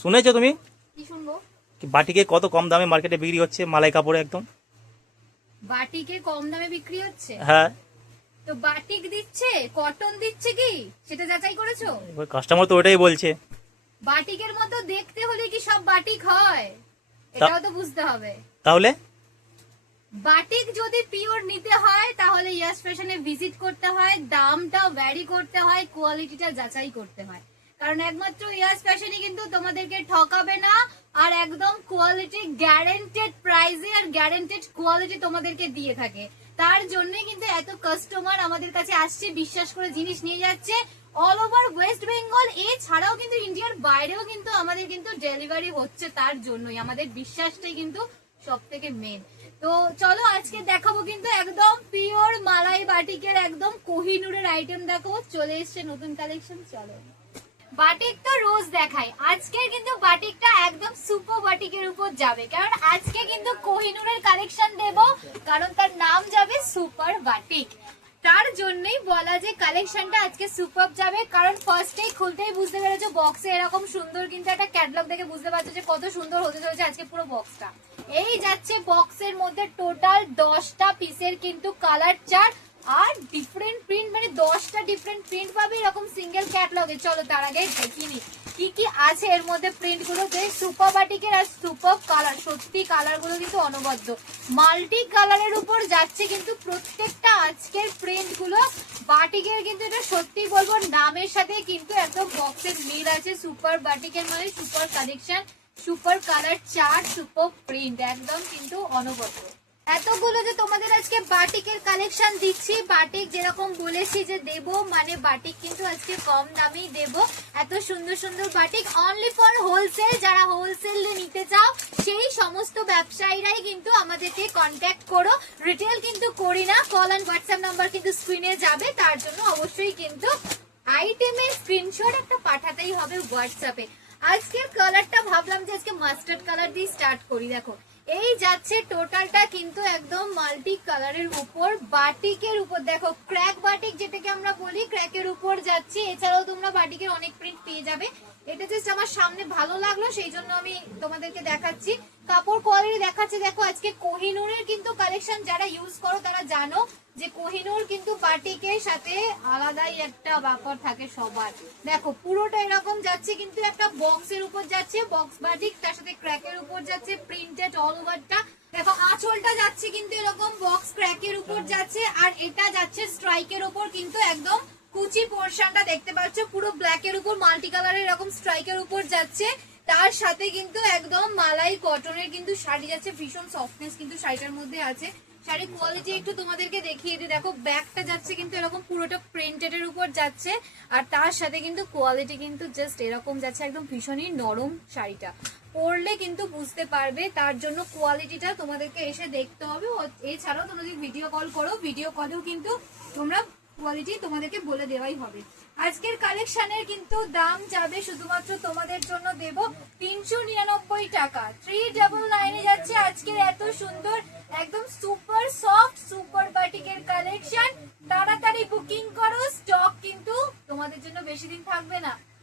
শুনেছো তুমি কি শুনবো? বাটিকে কত কম দামে মার্কেটে বিক্রি হচ্ছে মালাই কাপড়ে একদম? বাটিকে কম দামে বিক্রি হচ্ছে? হ্যাঁ, তো বাটিক দিচ্ছে, কটন দিচ্ছে কি সেটা যাচাই করেছো? এবার কাস্টমার তো ওটাই বলছে। বাটিকের মতো দেখতে হলে কি সব বাটিক হয়? তা- এটাও তো বুঝতে হবে। তাহলে বাটিক যদি পিওর নিতে হয় তাহলে ইয়াস ফ্যাশনে ভিজিট করতে হয়, দামটা ভ্যারি করতে হয়, কোয়ালিটিটা যাচাই করতে হয়। কারণ একমাত্র ইয়াস ফ্যাশনই কিন্তু তোমাদেরকে ঠকাবে না, আর একদম কোয়ালিটি গ্যারান্টেড প্রাইসে আর গ্যারান্টেড কোয়ালিটি তোমাদেরকে দিয়ে থাকে। তার জন্যই কিন্তু এত কাস্টমার আমাদের কাছে আসছে, বিশ্বাস করে জিনিস নিয়ে যাচ্ছে। অল ওভার ওয়েস্ট বেঙ্গল, এছাড়াও কিন্তু ইন্ডিয়ার বাইরেও কিন্তু আমাদের কিন্তু ডেলিভারি হচ্ছে। তার জন্যই আমাদের বিশ্বাসটাই কিন্তু সব থেকে মেন। তো চলো আজকে দেখাবো কিন্তু একদম পিওর মালাই বাটিকের একদম কোহিনুরের আইটেম। দেখো চলে এসছে নতুন কালেকশন। চলো, বাটিক তো রোজ দেখাই, আজকের কিন্তু বাটিকটা একদম সুপার বাটিকের উপর যাবে। কারণ আজকে কিন্তু কোহিনুরের কালেকশন দেব, কারণ তার নাম যাবে সুপার বাটিক। তার জন্যই বলা যে কালেকশনটা আজকে সুপার যাবে। কারণ ফার্স্টেই খুলতেই বুঝতে পেরেছো বক্সে এরকম সুন্দর কিন্তু একটা ক্যাটালগ দেখে বুঝতে পারছো যে কত সুন্দর হতে চলেছে আজকে পুরো বক্সটা। এই যাচ্ছে বক্সের মধ্যে টোটাল 10টা পিসের কিন্তু কালার চার্ট আর ডিফারেন্ট প্রিন্ট, মানে 10টা ডিফারেন্ট প্রিন্ট পাবে এরকম সিঙ্গেল ক্যাটালগে। চলো তার আগে দেখিনি কি কি আছে এর মধ্যে প্রিন্ট গুলো। সুপার বাটিকের আর সুপার কালার, সত্যি কালার গুলো কিন্তু অনবদ্য মাল্টি কালারের উপর যাচ্ছে কিন্তু প্রত্যেকটা আজকের প্রিন্ট গুলো। বাটিকের কিন্তু এটা সত্যি বলবো নামের সাথে কিন্তু একদম বক্সের মিল আছে। সুপার বাটিকের মানে super collection, super colour chart, super print, একদম কিন্তু অনবদ্য। এতগুলো যে তোমাদের আজকে বাটিকের কালেকশন দিচ্ছি, বাটিক যেরকম বলেছি যে দেব, মানে বাটিক কিন্তু আজকে কম দামেই দেব। এত সুন্দর সুন্দর বাটিক অনলি ফর হোলসেল। যারা হোলসেল নিতে চাও সেই সমস্ত ব্যবসায়ীরাই কিন্তু আমাদেরকে কন্ট্যাক্ট করো। রিটেল কিন্তু করি না। কল অ্যান্ড হোয়াটসঅ্যাপ নাম্বার কিন্তু স্ক্রিনে যাবে, তার জন্য অবশ্যই কিন্তু আইটেমের স্ক্রিনশট একটা পাঠাতেই হবে হোয়াটসঅ্যাপে। আজকের কালারটা ভাবলাম যে আজকে মাস্টার্ড কালার দিয়ে স্টার্ট করি। দেখো এই যাচ্ছে টোটালটা কিন্তু একদম মাল্টি কালারের উপর বাটিকের উপর। দেখো ক্র্যাক বাটিক যেটাকে আমরা বলি, ক্র্যাকের উপর যাচ্ছে। এছাড়াও তোমরা বাটিকের অনেক প্রিন্ট পেয়ে যাবে। এটা জাস্ট আমার সামনে ভালো লাগলো সেই জন্য আমি তোমাদেরকে দেখাচ্ছি। কাপড় কোয়ালিটি দেখাচ্ছি। দেখো আজকে কোহিনুরের কিন্তু কালেকশন যারা ইউজ করো তারা জানো যে কোহিনুর কিন্তু বাটিকের সাথে আলাদাই একটা ব্যাপার থাকে সবার। দেখো পুরোটা এরকম যাচ্ছে কিন্তু একটা বক্সের উপর যাচ্ছে, বক্স বাটিক, তার সাথে ক্র্যাকের উপর যাচ্ছে প্রিন্টেড অল ওভারটা। দেখো আঁচলটা যাচ্ছে কিন্তু এরকম বক্স ক্র্যাকের উপর যাচ্ছে, আর এটা যাচ্ছে স্ট্রাইকের উপর কিন্তু একদম কুচি পোর্শনটা দেখতে পাচ্ছ পুরো ব্ল্যাকের উপর মাল্টি কালারের এরকম স্ট্রাইকের উপর যাচ্ছে। তার সাথে কিন্তু একদম মালাই কটনের কিন্তু শাড়ি যাচ্ছে, ভীষণ সফটনেস কিন্তু শাড়িটার মধ্যে আছে। শাড়ির কোয়ালিটি একটু তোমাদেরকে দেখিয়ে দিই। দেখো ব্যাগটা যাচ্ছে কিন্তু এরকম পুরোটা প্রিন্টেড এর উপর যাচ্ছে, আর তার সাথে কিন্তু কোয়ালিটি কিন্তু জাস্ট এরকম যাচ্ছে, একদম ভীষণই নরম শাড়িটা। পরলে কিন্তু বুঝতে পারবে, তার জন্য কোয়ালিটিটা তোমাদেরকে এসে দেখতে হবে। এছাড়াও তোমরা যদি ভিডিও কল করো, ভিডিও কলেও কিন্তু তোমরা কোয়ালিটি তোমাদেরকে বলে দেওয়াই হবে। আজকের কালেকশনের কিন্তু দাম যাবে শুধুমাত্র তোমাদের জন্য দেব 399 টাকা। 399 এ যাচ্ছে আজকের এত সুন্দর একদম সুপার সফট সুপার বাটিকের কালেকশন। তাড়াতাড়ি বুকিং করো, স্টক কিন্তু তোমাদের জন্য বেশি দিন থাকবে না।